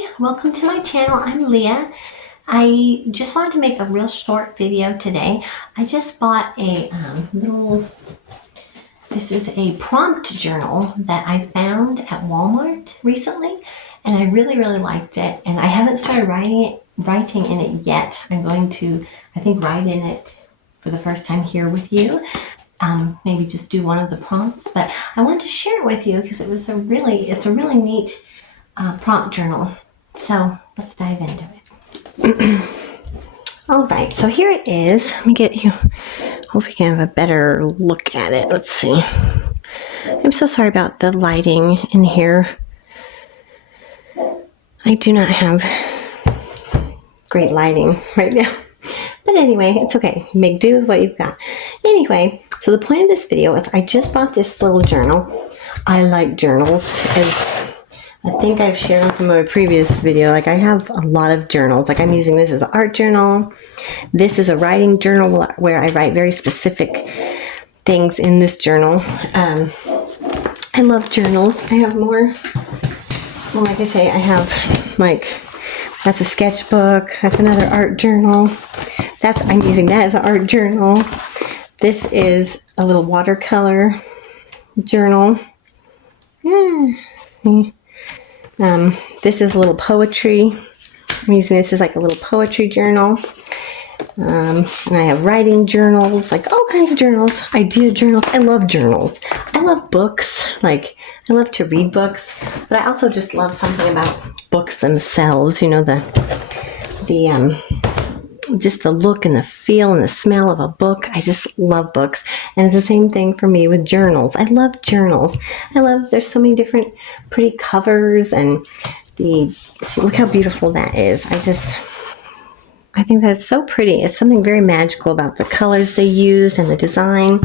Hi, welcome to my channel. I'm Leah. I just wanted to make a real short video today. I just bought a this is a prompt journal that I found at Walmart recently, and I really liked it, and I haven't started writing in it yet. I'm going to, I think, write in it for the first time here with you. Maybe just do one of the prompts, but I wanted to share it with you because it's a really neat prompt journal. So let's dive into it. All right, so here it is. Let me get you, hope you can have a better look at it. Let's see. I'm so sorry about the lighting in here. I do not have great lighting right now. But anyway, it's okay. Make do with what you've got. Anyway, so the point of this video is I just bought this little journal. I like journals, as I think I've shared in some of my previous video. Like, I have a lot of journals. Like, I'm using this as an art journal. This is a writing journal where I write very specific things in this journal. I love journals. I have more. Well, like I say, I have, like, that's a sketchbook. That's another art journal. I'm using that as an art journal. This is a little watercolor journal. Yeah. See? This is a little poetry. I'm using this as like a little poetry journal. And I have writing journals, like all kinds of journals, idea journals. I love journals. I love books. Like, I love to read books, but I also just love something about books themselves. You know, just the look and the feel and the smell of a book. I just love books. And it's the same thing for me with journals. I love journals. There's so many different pretty covers, and see, look how beautiful that is. I think that's so pretty. It's something very magical about the colors they used and the design.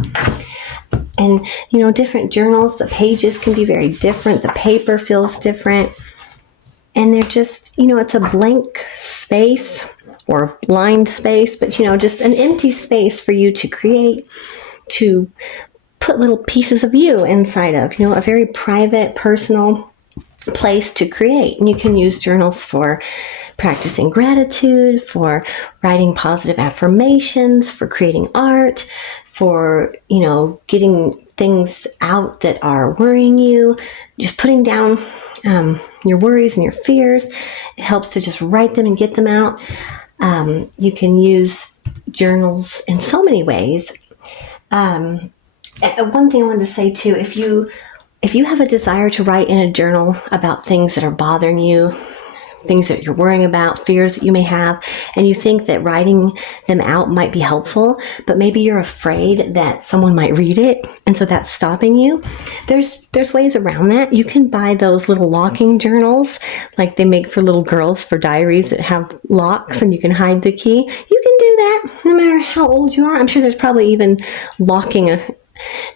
And, you know, different journals, the pages can be very different. The paper feels different. And they're just, you know, it's a blank space or a blind space, but, you know, just an empty space for you to create, to put little pieces of you inside of, you know, a very private, personal place to create. And you can use journals for practicing gratitude, for writing positive affirmations, for creating art, for, you know, getting things out that are worrying you, just putting down your worries and your fears. It helps to just write them and get them out. You can use journals in so many ways. One thing I wanted to say too, if you have a desire to write in a journal about things that are bothering you, things that you're worrying about, fears that you may have, and you think that writing them out might be helpful, but maybe you're afraid that someone might read it, and so that's stopping you, there's ways around that. You can buy those little locking journals, like they make for little girls for diaries that have locks and you can hide the key. You can do that no matter how old you are. I'm sure there's probably even locking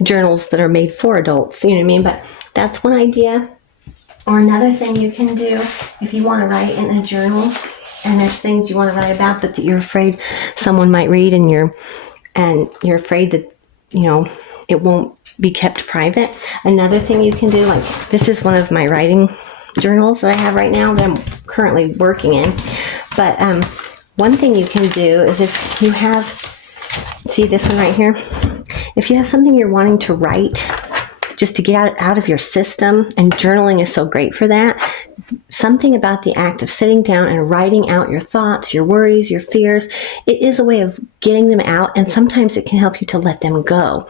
journals that are made for adults, you know what I mean? But that's one idea. Or another thing you can do if you want to write in a journal and there's things you want to write about but that you're afraid someone might read, and you're afraid that, you know, it won't be kept private. Another thing you can do, like this is one of my writing journals that I have right now that I'm currently working in. But one thing you can do is, if you have, see this one right here? If you have something you're wanting to write, just to get out of your system, and journaling is so great for that. Something about the act of sitting down and writing out your thoughts, your worries, your fears, it is a way of getting them out, and sometimes it can help you to let them go.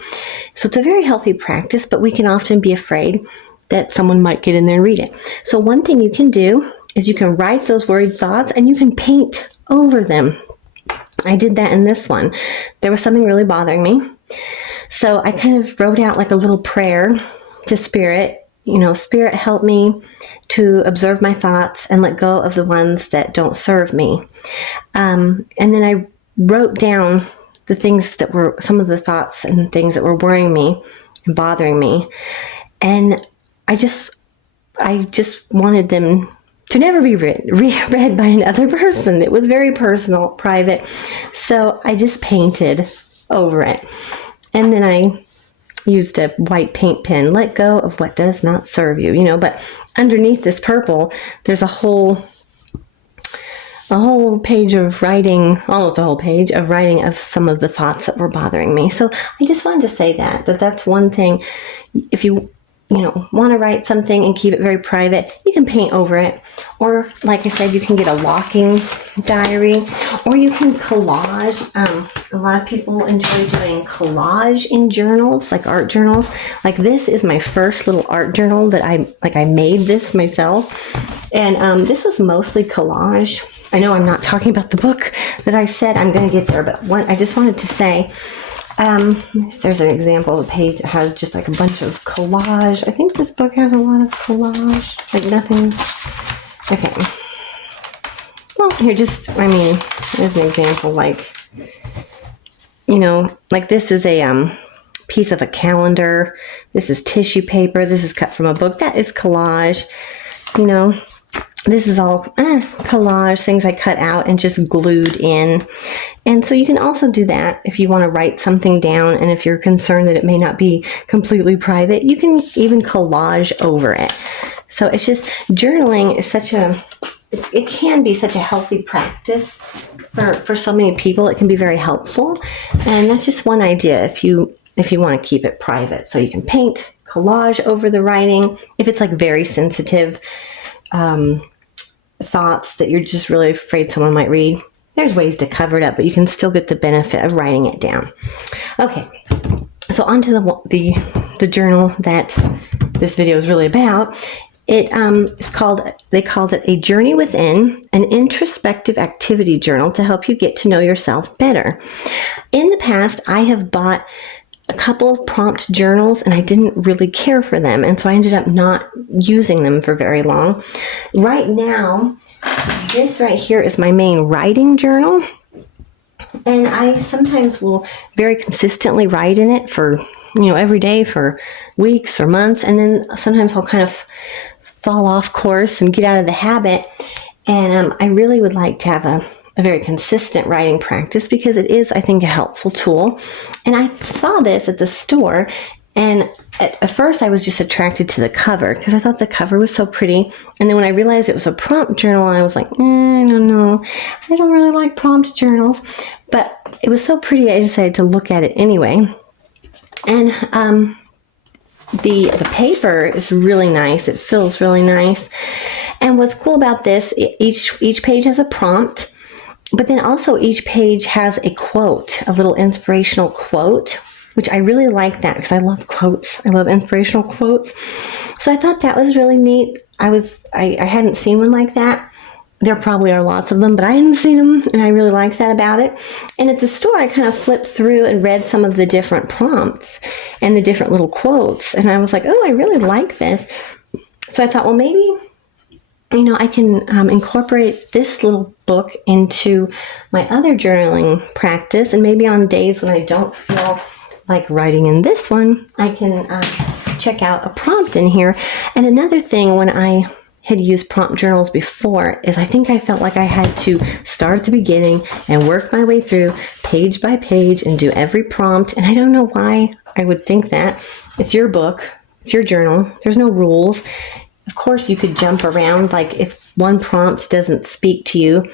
So it's a very healthy practice, but we can often be afraid that someone might get in there and read it. So one thing you can do is you can write those worried thoughts and you can paint over them. I did that in this one. There was something really bothering me. So I kind of wrote out like a little prayer to Spirit. You know, Spirit, help me to observe my thoughts and let go of the ones that don't serve me. And then I wrote down the things that were, some of the thoughts and things that were worrying me and bothering me. And I just wanted them to never be read by another person. It was very personal, private. So I just painted over it. And then I used a white paint pen, let go of what does not serve you, you know, but underneath this purple, there's a whole a whole page of writing, almost a whole page of writing of some of the thoughts that were bothering me. So I just wanted to say that's one thing. If you want to write something and keep it very private, you can paint over it. Or, like I said, you can get a walking diary, or you can collage. A lot of people enjoy doing collage in journals, like art journals. Like this is my first little art journal that I made this myself. And this was mostly collage. I know I'm not talking about the book that I said I'm going to get there, but I just wanted to say, there's an example of a page that has just like a bunch of collage. I think this book has a lot of collage, like nothing. Okay. Well, here, there's an example, like, like this is a piece of a calendar. This is tissue paper. This is cut from a book. That is collage. This is all collage, things I cut out and just glued in. And so you can also do that if you want to write something down, and if you're concerned that it may not be completely private, you can even collage over it. So it's just, journaling is it can be such a healthy practice for so many people. It can be very helpful. And that's just one idea if you want to keep it private. So you can paint, collage over the writing. If it's like very sensitive thoughts that you're just really afraid someone might read, there's ways to cover it up, but you can still get the benefit of writing it down. Okay, so on to the journal that this video is really about. They called it A Journey Within, an introspective activity journal to help you get to know yourself better. In the past, I have bought a couple of prompt journals and I didn't really care for them, and so I ended up not using them for very long. Right now, this right here is my main writing journal, and I sometimes will very consistently write in it for every day for weeks or months, and then sometimes I'll kind of fall off course and get out of the habit. And I really would like to have a very consistent writing practice, because it is, I think, a helpful tool. And I saw this at the store, and at first I was just attracted to the cover because I thought the cover was so pretty. And then when I realized it was a prompt journal, I was like, I don't know. I don't really like prompt journals. But it was so pretty, I decided to look at it anyway. And the paper is really nice. It feels really nice. And what's cool about this, each page has a prompt, but then also each page has a quote, a little inspirational quote, which I really like that because I love quotes. I love inspirational quotes. So I thought that was really neat. I hadn't seen one like that. There probably are lots of them, but I hadn't seen them, and I really liked that about it. And at the store, I kind of flipped through and read some of the different prompts and the different little quotes, and I was like, oh, I really like this. So I thought, well, maybe I can incorporate this little book into my other journaling practice, and maybe on days when I don't feel like writing in this one, I can check out a prompt in here. And another thing, when I had used prompt journals before, is I think I felt like I had to start at the beginning and work my way through page by page and do every prompt. And I don't know why I would think that. It's your book. It's your journal. There's no rules. Of course, you could jump around. Like if one prompt doesn't speak to you,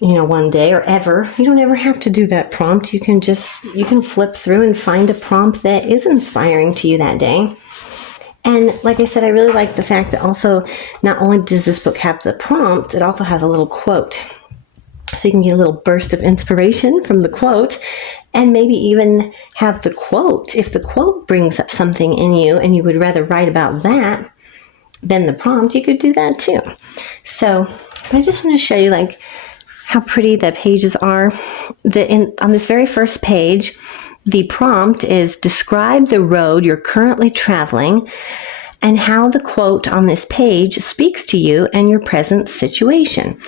one day or ever, you don't ever have to do that prompt. You can flip through and find a prompt that is inspiring to you that day. And like I said, I really like the fact that also, not only does this book have the prompt, it also has a little quote. So you can get a little burst of inspiration from the quote, and maybe even have the quote. If the quote brings up something in you and you would rather write about that than the prompt, you could do that too. So I just want to show you how pretty the pages are. On this very first page, the prompt is describe the road you're currently traveling and how the quote on this page speaks to you and your present situation.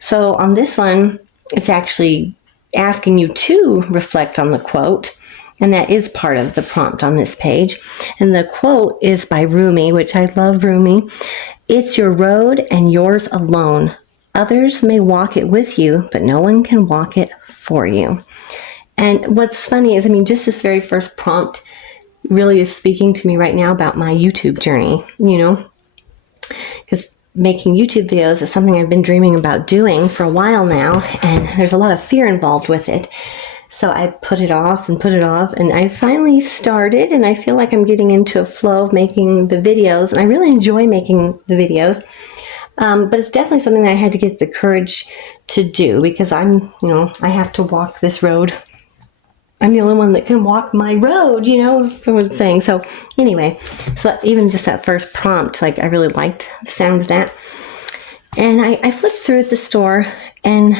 So on this one, it's actually asking you to reflect on the quote, and that is part of the prompt on this page. And the quote is by Rumi, which I love Rumi. It's your road and yours alone. Others may walk it with you, but no one can walk it for you. And what's funny is, just this very first prompt really is speaking to me right now about my YouTube journey, because making YouTube videos is something I've been dreaming about doing for a while now, and there's a lot of fear involved with it. So I put it off, and I finally started, and I feel like I'm getting into a flow of making the videos, and I really enjoy making the videos. But it's definitely something that I had to get the courage to do, because I have to walk this road. I'm the only one that can walk my road, is what I'm saying. So anyway, so even just that first prompt, like I really liked the sound of that. And I flipped through at the store, and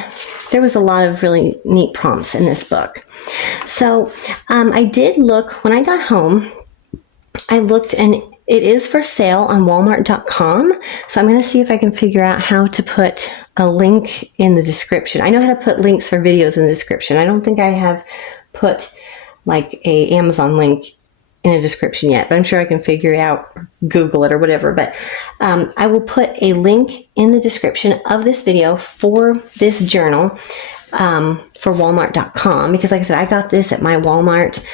there was a lot of really neat prompts in this book. So I did look, when I got home, I looked, and it is for sale on Walmart.com. So I'm going to see if I can figure out how to put a link in the description. I know how to put links for videos in the description. I don't think I have put like a Amazon link in a description yet, but I'm sure I can figure it out, Google it or whatever. But I will put a link in the description of this video for this journal for Walmart.com, because like I said, I got this at my Walmart,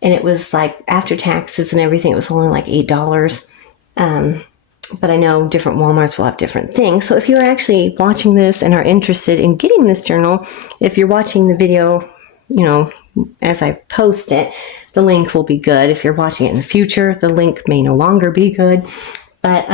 and it was like after taxes and everything, it was only like $8. But I know different Walmarts will have different things. So if you're actually watching this and are interested in getting this journal, if you're watching the video, as I post it, the link will be good. If you're watching it in the future, the link may no longer be good. But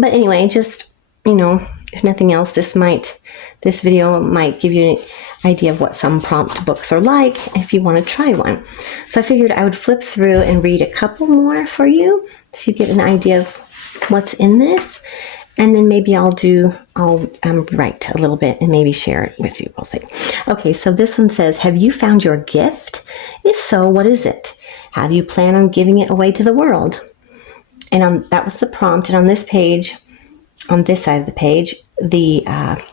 anyway, just, if nothing else, this video might give you an idea of what some prompt books are like if you want to try one. So I figured I would flip through and read a couple more for you so you get an idea of what's in this. And then maybe I'll write a little bit and maybe share it with you. We'll see. Okay, so this one says, have you found your gift? If so, what is it? How do you plan on giving it away to the world? And that was the prompt. And on this page, on this side of the page, the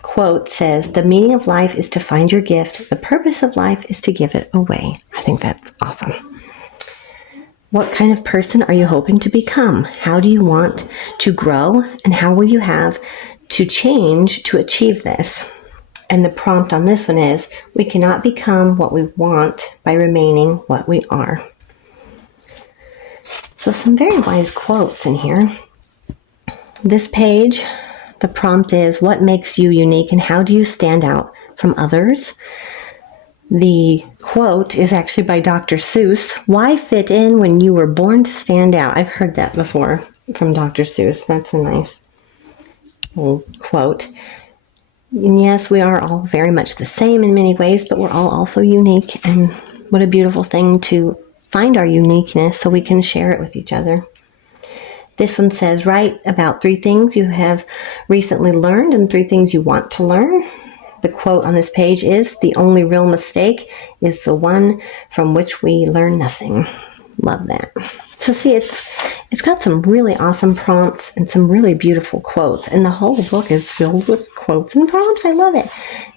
quote says, the meaning of life is to find your gift. The purpose of life is to give it away. I think that's awesome. What kind of person are you hoping to become? How do you want to grow? And how will you have to change to achieve this? And the prompt on this one is, we cannot become what we want by remaining what we are. So some very wise quotes in here. This page, the prompt is, what makes you unique and how do you stand out from others? The quote is actually by Dr. Seuss. Why fit in when you were born to stand out? I've heard that before from Dr. Seuss. That's a nice little quote. And yes, we are all very much the same in many ways, but we're all also unique. And what a beautiful thing to find our uniqueness so we can share it with each other. This one says, write about 3 things you have recently learned and 3 things you want to learn. The quote on this page is, the only real mistake is the one from which we learn nothing. Love that. So see, it's got some really awesome prompts and some really beautiful quotes. And the whole book is filled with quotes and prompts. I love it.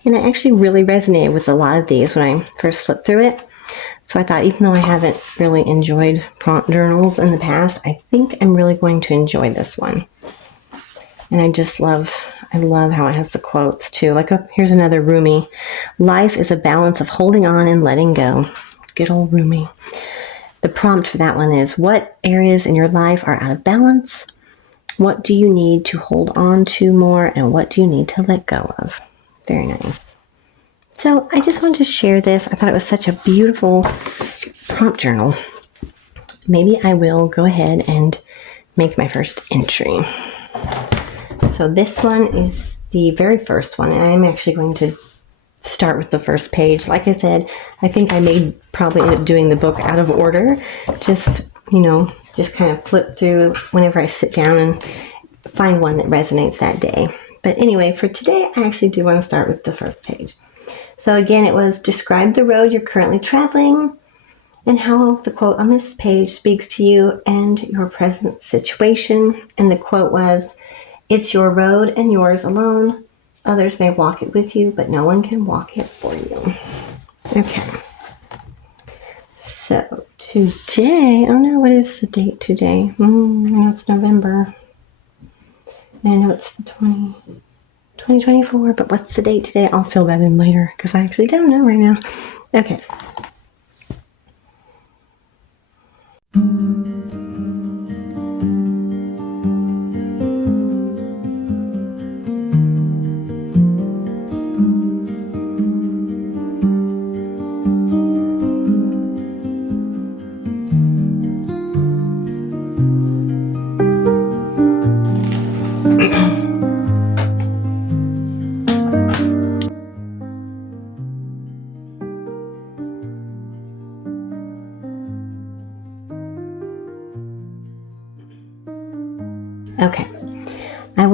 And I actually really resonated with a lot of these when I first flipped through it. So I thought, even though I haven't really enjoyed prompt journals in the past, I think I'm really going to enjoy this one. And I love how it has the quotes too. Like, here's another Rumi. Life is a balance of holding on and letting go. Good old Rumi. The prompt for that one is, what areas in your life are out of balance? What do you need to hold on to more? And what do you need to let go of? Very nice. So I just wanted to share this. I thought it was such a beautiful prompt journal. Maybe I will go ahead and make my first entry. So this one is the very first one, and I'm actually going to start with the first page. Like I said, I think I may probably end up doing the book out of order. Just kind of flip through whenever I sit down and find one that resonates that day. But anyway, for today, I actually do want to start with the first page. So again, it was, describe the road you're currently traveling and how the quote on this page speaks to you and your present situation. And the quote was, it's your road and yours alone. Others may walk it with you, but no one can walk it for you. Okay. So today, oh no, what is the date today? I know it's November. And I know it's the 2024, but what's the date today? I'll fill that in later because I actually don't know right now. Okay.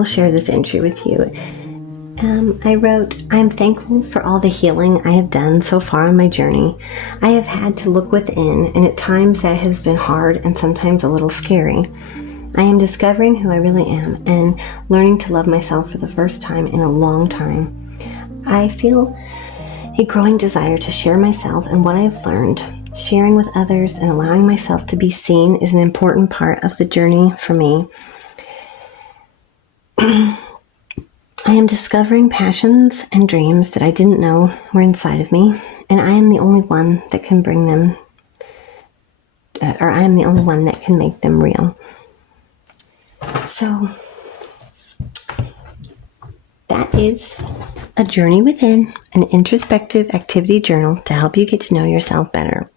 share this entry with you. I wrote, I am thankful for all the healing I have done so far on my journey. I have had to look within, and at times that has been hard and sometimes a little scary. I am discovering who I really am and learning to love myself for the first time in a long time. I feel a growing desire to share myself and what I have learned. Sharing with others and allowing myself to be seen is an important part of the journey for me. I am discovering passions and dreams that I didn't know were inside of me, and I am the only one that can bring them, or I am the only one that can make them real. So that is a journey within, an introspective activity journal to help you get to know yourself better.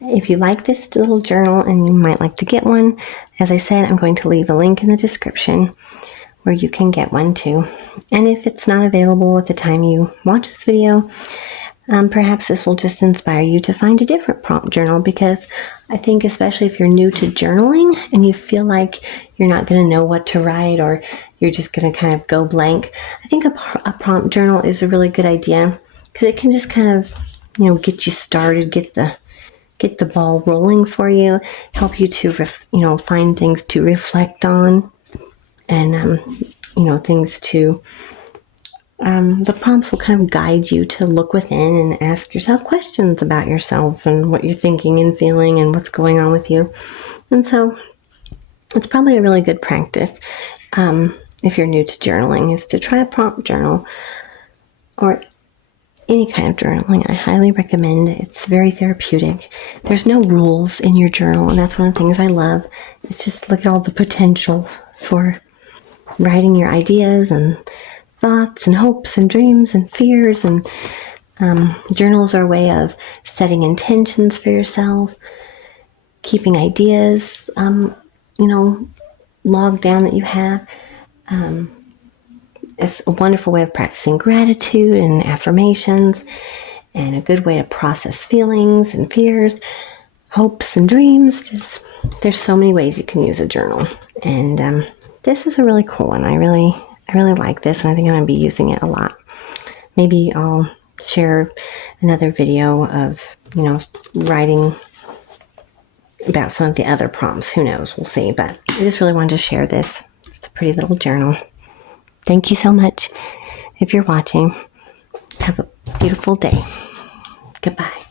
If you like this little journal and you might like to get one, as I said, I'm going to leave a link in the description where you can get one too. And if it's not available at the time you watch this video, perhaps this will just inspire you to find a different prompt journal, because I think especially if you're new to journaling and you feel like you're not going to know what to write or you're just going to kind of go blank, I think a prompt journal is a really good idea, because it can just kind of, get you started, get the ball rolling for you, help you to, find things to reflect on, and, things to, the prompts will kind of guide you to look within and ask yourself questions about yourself and what you're thinking and feeling and what's going on with you. And so it's probably a really good practice, if you're new to journaling, is to try a prompt journal or any kind of journaling. I highly recommend it. It's very therapeutic. There's no rules in your journal, and that's one of the things I love. It's just look at all the potential for writing your ideas and thoughts and hopes and dreams and fears. And journals are a way of setting intentions for yourself, keeping ideas, logged down that you have. It's a wonderful way of practicing gratitude and affirmations, and a good way to process feelings and fears, hopes and dreams. Just there's so many ways you can use a journal, and this is a really cool one. I really like this, and I think I'm going to be using it a lot. Maybe I'll share another video of writing about some of the other prompts. Who knows? We'll see. But I just really wanted to share this. It's a pretty little journal. Thank you so much. If you're watching, have a beautiful day. Goodbye.